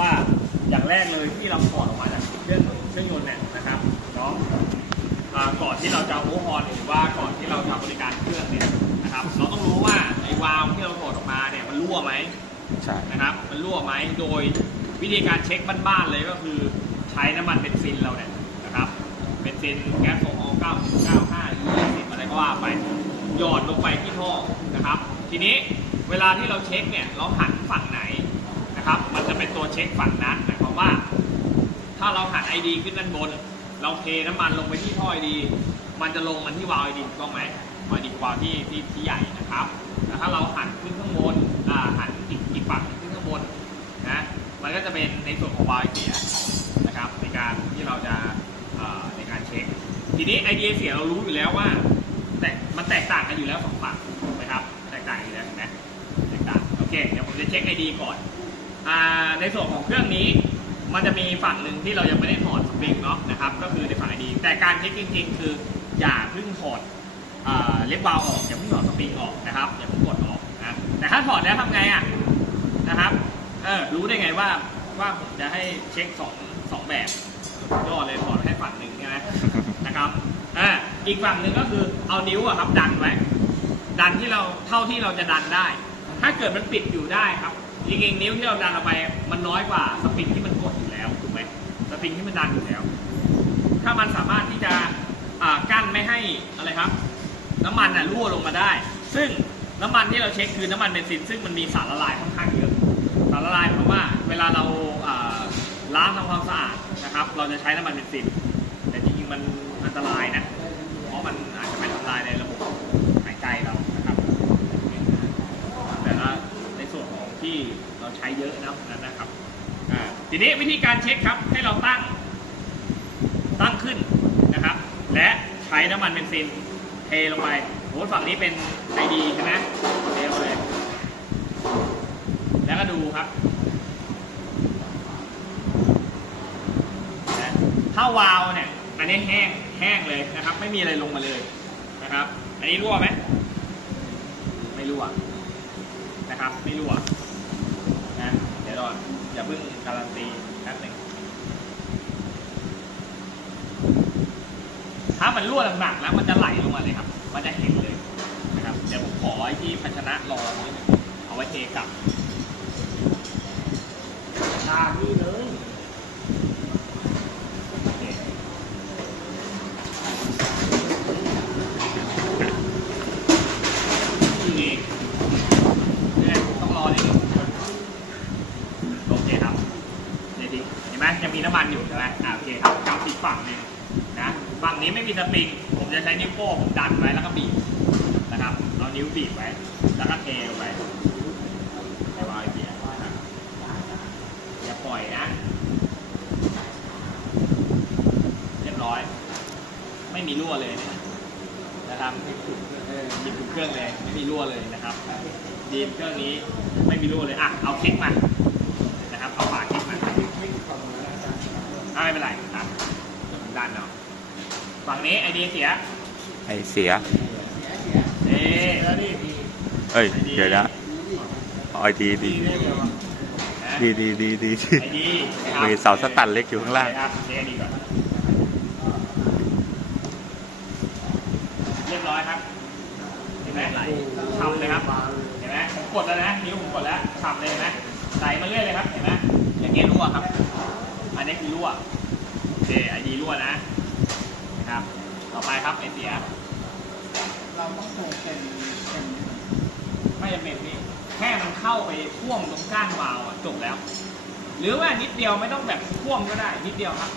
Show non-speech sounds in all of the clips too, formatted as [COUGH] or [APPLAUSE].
ว่าอย่างแรกเลยที่เราถอดออกมาจากเครื่องเครื่องยนต์เนี่ยนะครับเนาะอ่าก่อนที่เราจะโอเวอร์ฮอลหรือว่าก่อนที่เราทำบริการเครื่องเนี่ยนะครับ เราต้องรู้ว่าไอ้วาล์วที่เราถอดออกมาเนี่ยมันรั่วไหมใช่นะครับ มันรั่วไหมโดยวิธีการเช็คบ้านๆเลยก็คือใช้น้ำมันเบนซินเราเนี่ยนะครับเบนซินแก๊สโซฮอล์995 20อะไรก็ว่าไปหยอดลงไปที่ท่อนะครับ ทีนี้เวลาที่เราเช็คเนี่ยเราหันฝั่งไหน นะครับ มันจะเป็นตัวเช็คฝั่งนั้นหมายความว่า ถ้าเราหันไอดีขึ้นด้านบน เราเทน้ำมันลงไปที่ท่อไอดีมันจะลงมันที่วาล์วไอดีถูกต้องไหมวาล์วดีวาล์วที่ที่ที่ใหญ่นะครับแต่ถ้าเราหันขึ้นข้างบนอ่าหันอีกอีกฝั่งขึ้นข้างบนนะมันก็จะเป็นในส่วนของวาล์วเสียนะครับในการที่เราจะในการเช็ค ทีนี้ไอเดียเสียเรารู้อยู่แล้วว่า แต่มันแตกต่างกันอยู่แล้วสองฝั่งถูกไหมครับแตกต่างอยู่แล้วเห็นไหมแตกต่างโอเคเดี๋ยวผมจะเช็คไอดีก่อน ในส่วนของเครื่องนี้ มันจะมีฝั่งหนึ่งที่เรายังไม่ได้ถอดสปริงเนาะนะครับ ก็คือในฝั่งไอดี แต่การเช็คจริง ๆ คืออย่าเพิ่งถอดอ่าเล็บวาล์วออกอย่าเพิ่งถอดสปริงออกนะครับอย่าเพิ่งกดออกนะแต่ถ้าถอดแล้วทำไงอะนะครับเออรู้ได้ไงว่าว่าผมจะให้เช็คสองสองแบบย่อเลยถอดแค่ฝั่งหนึ่งใช่ไหมนะครับอ่าอีกฝั่งหนึ่งก็คือเอานิ้วอะครับดันไว้ดันที่เราเท่าที่เราจะดันได้ ถ้าเกิดมันปิดอยู่ได้ครับ จริงๆนิ้วที่เราดันออกไป มันน้อยกว่าสปริงที่มันกดอยู่แล้วถูกไหมสปริงที่มันดันอยู่แล้ว ถ้ามันสามารถที่จะกั้นไม่ให้อะไรครับ น้ำมันน่ะรั่วลงมาได้ ซึ่งน้ำมันที่เราเช็คคือน้ำมันเบนซินซึ่งมันมีสารละลายค่อนข้างเยอะสารละลายเพราะว่าเวลาเราอ่าล้างทำความสะอาดนะครับ เราจะใช้น้ำมันเบนซินแต่จริงๆมันอันตรายนะ เพราะมันอาจจะไปทำลายในระบบหายใจเรานะครับ แต่ละในส่วนของที่ เราใช้เยอะนะนั้นนะครับทีนี้วิธีการเช็คครับให้เราตั้งตั้งขึ้นนะครับ และใช้น้ำมันเบนซินเทลงไปโอ้ฝั่งนี้เป็นไอดีใช่ไหมเทลงเลย แล้วก็ดูครับถ้าวาวเนี่ยอันนี้แห้งแห้งเลยนะครับ ไม่มีอะไรลงมาเลยนะครับ อันนี้รั่วไหมไม่รั่วนะครับ ไม่รั่ว ดี๋ยวรอย่าเพิ่งการันตีแป๊บหนึ่งถ้ามันรั่วหนักๆแล้วมันจะไหลลงมาเลยครับ มันจะเห็นเลยนะครับ เดี๋ยวผมขอไอ้ที่ภาชนะรองเอาไว้เทกลับชาที่ลยโอเคนี่เนี่ยต้องรอนิดนึงโอเคครับเดี๋ยวดิเห็นไห มยังมีน้ำมันอยู่ใช่ไหมอ่าโอเคครับกลับอีกฝั่งหนึงนะฝั่งนี้ไม่มีสปริง ผมจะใช้นิ้วโป้งผมดันไว้แล้วก็บีบนะครับเอานิ้วบีบไว้ แล้วก็เทลงไปวาไอเบียอย่าปล่อยนะ เรียบร้อย ไม่มีรั่วเลยเนี่ยนะครับหยิบถูกเครื่องเลย ไม่มีรั่วเลยนะครับดีมเครื่องนี้ไม่มีรั่วเลยอะเอาเคลิกมา นะครับ เอาฝาคลิกมา อะไม่เป็นไรครับเดี๋ยวผมดันเนาะฝั่งนี้ไอเดียเสีย ไอเสียนี่แล้วนี่เอ้ยเดี๋ยวนะไอดีดีดีดีดีดีดีไอดีมีเสาสตันเล็กอยู่ข้างล่างครับเช็คดีก่อนเรียบร้อยครับ เห็นไหมไหลทำเลยครับ เห็นไหมผมกดแล้วนะ นิ้วผมกดแล้วทำเลยเห็นไหมไหลมาเรื่อยเลยครับ เห็นไหมอย่างเงี้ยรั่วครับ อันนี้คือรั่วโอเคไอดีรั่วนะนะครับ ต่อไปครับไอเสีย เราต้องปลูกเป็นเป็นไม่จำเป็นพี่แค่มันเข้าไปท่วมตรงก้านวาล์วอะจบแล้ว หรือว่านิดเดียวไม่ต้องแบบท่วมก็ได้ นิดเดียวครับ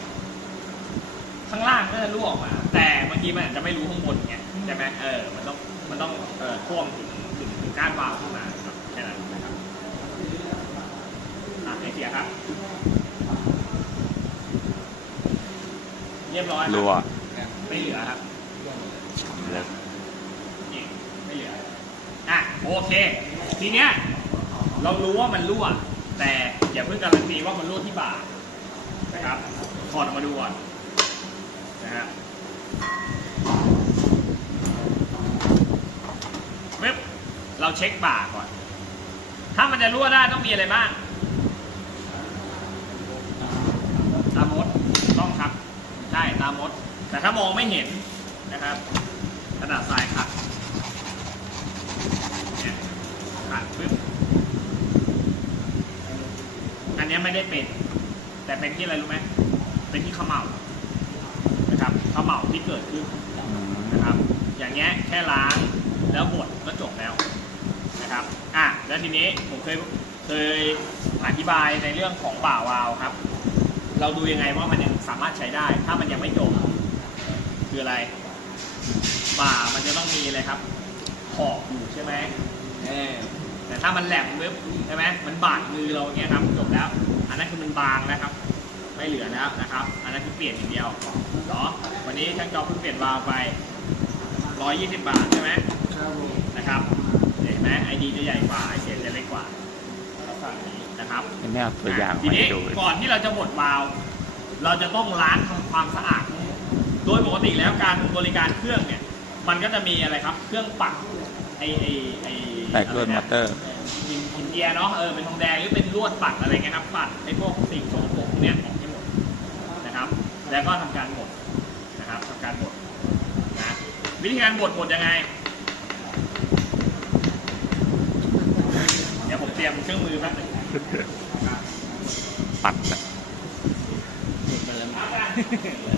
ข้างล่างก็จะรั่วออกมา แต่บางทีมันอาจจะไม่รู้ข้างบนไงใช่ไหมเออ มันต้องมันต้องเอ่อท่วมถึงถึงถึงก้านวาล์วขึ้นมาครับแค่นั้นนะครับอะไอเสียครับ เรียบร้อยคบรัวไม่เหลือครับเลิกนี่ไม่เหลืออะโอเค ทีเนี้ยเรารู้ว่ามันรั่ว แต่อย่าเพิ่งการันตีว่ามันรั่วที่บ่านะครับถอดออกมาดูก่อนนะฮะปึ๊บเราเช็คบ่าก่อน ถ้ามันจะรั่วได้ต้องมีอะไรบ้าง มมด แต่ถ้ามองไม่เห็นนะครับขนาดทรายขัดเนี่ยขัดปึ๊บอันนี้ไม่ได้เป็น แต่เป็นที่อะไรรู้ไหมเป็นที่ขม่านะครับขม่าที่เกิดขึ้นนะครับ อย่างเงี้ยแค่ล้างแล้วบดก็จบแล้วนะครับอะแล้วทีนี้ผมเคยเคยอธิบายในเรื่องของบ่าวาวครับ เราดูยังไงว่ามันยัง สามารถใช้ได้ ถ้ามันยังไม่จบ คืออะไร บ่ามันจะต้องมีอะไรครับ ขอบอยู่ใช่ไหมเออแต่ถ้ามันแหลมปึ๊บใช่ไหมมันบาดมือเราเงี้ยครับจบแล้ว อันนั้นคือมันบางนะครับ ไม่เหลือแล้วนะครับ อันนั้นคือเปลี่ยนอย่างเดียวเนาะวันนี้ช่างจอเพิ่งเปลี่ยนวาล์วไป 120 บาทใช่ไหมครับผมนะครับเห็นไหมไอดีจะใหญ่กว่าไอเสียจะเล็กกว่าแล้วฝั่งนี้นะครับอันนี้เอาตัวอย่างทีมานี้ให้ดู ก่อนที่เราจะบดวาล์ว เราจะต้องล้างทำความสะอาด โดยปกติแล้วการบริการเครื่องเนี่ย มันก็จะมีอะไรครับ เครื่องปักไอไอไอแตกลวดมอเตอร์หินหินเกียร์เนาะ เออ เป็นทองแดงหรือเป็นลวดปักอะไรเงี้ยครับ ปัดไอพวกสิ่งสกปรกพวกเนี้ยออกให้หมดนะครับ แล้วก็ทำการบดนะครับทำการบดนะ วิธีการบดบดยังไง เดี๋ยวผมเตรียมเครื่องมือแป๊บหนึงปัดนะเอาละ 何? [LAUGHS]